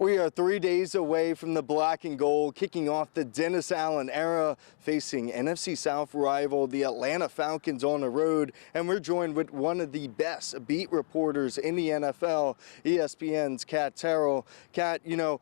We are 3 days away from the black and gold, kicking off the Dennis Allen era, facing NFC South rival, the Atlanta Falcons on the road. And we're joined with one of the best beat reporters in the NFL, ESPN's Katherine Terrell. Kat, you know,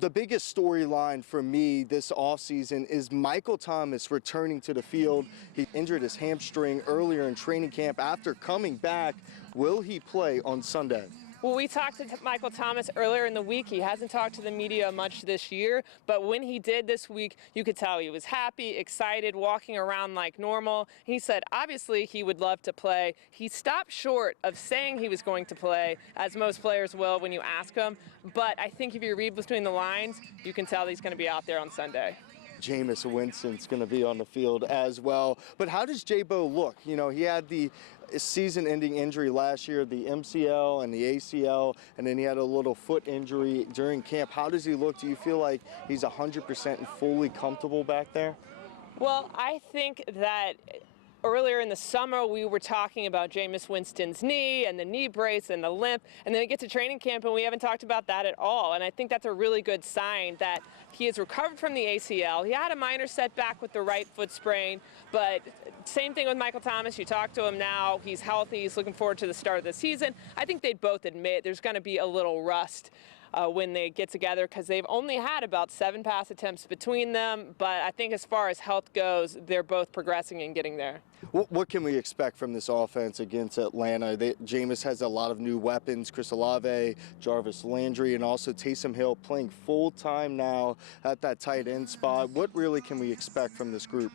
the biggest storyline for me this offseason is Michael Thomas returning to the field. He injured his hamstring earlier in training camp. After coming back, will he play on Sunday? Well, we talked to Michael Thomas earlier in the week. He hasn't talked to the media much this year, but when he did this week, you could tell he was happy, excited, walking around like normal. He said, obviously, he would love to play. He stopped short of saying he was going to play, as most players will when you ask him. But I think if you read between the lines, you can tell he's going to be out there on Sunday. Jameis Winston's going to be on the field as well. But how does J-Bo look? You know, he had the season-ending injury last year, the MCL and the ACL, and then he had a little foot injury during camp. How does he look? Do you feel like he's 100% and fully comfortable back there? Well, I think that earlier in the summer, we were talking about Jameis Winston's knee and the knee brace and the limp, and then it gets to training camp, and we haven't talked about that at all. And I think that's a really good sign that he has recovered from the ACL. He had a minor setback with the right foot sprain, but same thing with Michael Thomas. You talk to him now, he's healthy, he's looking forward to the start of the season. I think they'd both admit there's going to be a little rust when they get together, because they've only had about 7 pass attempts between them. But I think as far as health goes, they're both progressing and getting there. What can we expect from this offense against Atlanta? Jameis has a lot of new weapons, Chris Olave, Jarvis Landry, and also Taysom Hill playing full-time now at that tight end spot. What really can we expect from this group?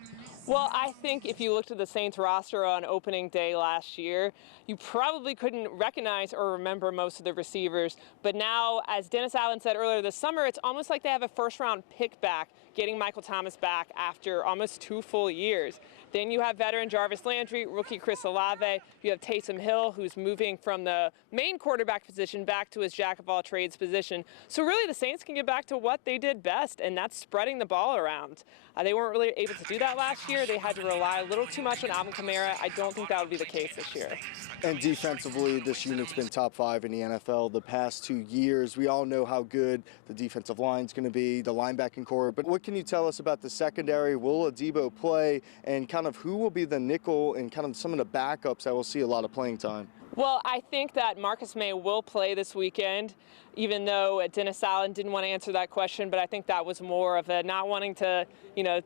Well, I think if you looked at the Saints roster on opening day last year, you probably couldn't recognize or remember most of the receivers. But now, as Dennis Allen said earlier this summer, it's almost like they have a first-round pick back, getting Michael Thomas back after almost 2 full years. Then you have veteran Jarvis Landry, rookie Chris Olave. You have Taysom Hill, who's moving from the main quarterback position back to his jack-of-all-trades position. So really, the Saints can get back to what they did best, and that's spreading the ball around. They weren't really able to do that last year. They had to rely a little too much on Alvin Kamara. I don't think that would be the case this year. And defensively, this unit's been top 5 in the NFL the past 2 years. We all know how good the defensive line's going to be, the linebacking core. But what can you tell us about the secondary? Will Adebo play? And kind of who will be the nickel and kind of some of the backups that will see a lot of playing time? Well, I think that Marcus May will play this weekend, even though Dennis Allen didn't want to answer that question, but I think that was more of a not wanting to,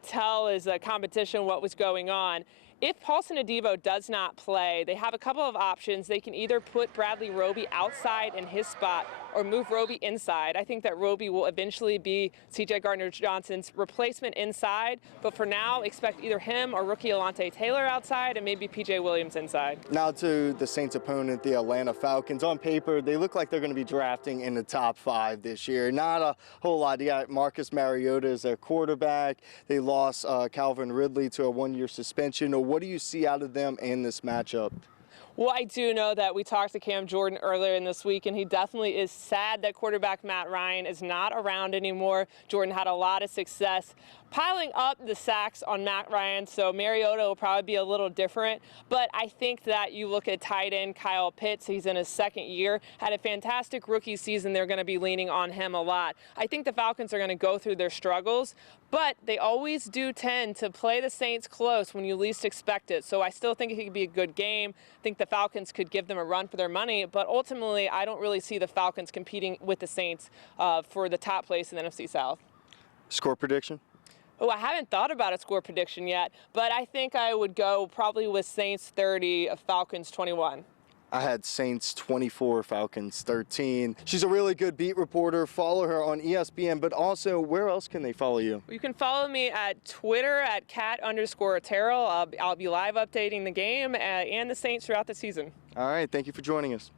tell his competition what was going on. If Paulson Adebo does not play, they have a couple of options. They can either put Bradley Roby outside in his spot or move Roby inside. I think that Roby will eventually be C.J. Gardner-Johnson's replacement inside, but for now, expect either him or rookie Alontae Taylor outside and maybe P.J. Williams inside. Now to the Saints' opponent, the Atlanta Falcons. On paper, they look like they're going to be drafting in the top 5 this year. Not a whole lot. They got Marcus Mariota as their quarterback. They lost Calvin Ridley to a 1-year suspension. What do you see out of them in this matchup? Well, I do know that we talked to Cam Jordan earlier in this week, and he definitely is sad that quarterback Matt Ryan is not around anymore. Jordan had a lot of success piling up the sacks on Matt Ryan, so Mariota will probably be a little different. But I think that you look at tight end Kyle Pitts, he's in his 2nd year, had a fantastic rookie season. They're going to be leaning on him a lot. I think the Falcons are going to go through their struggles, but they always do tend to play the Saints close when you least expect it. So I still think it could be a good game. I think the Falcons could give them a run for their money, but ultimately I don't really see the Falcons competing with the Saints for the top place in the NFC South. Score prediction? Oh, I haven't thought about a score prediction yet, but I think I would go probably with Saints 30, Falcons 21. I had Saints 24, Falcons 13. She's a really good beat reporter. Follow her on ESPN, but also where else can they follow you? You can follow me at Twitter at Kat_Terrell. I'll be live updating the game and the Saints throughout the season. All right, thank you for joining us.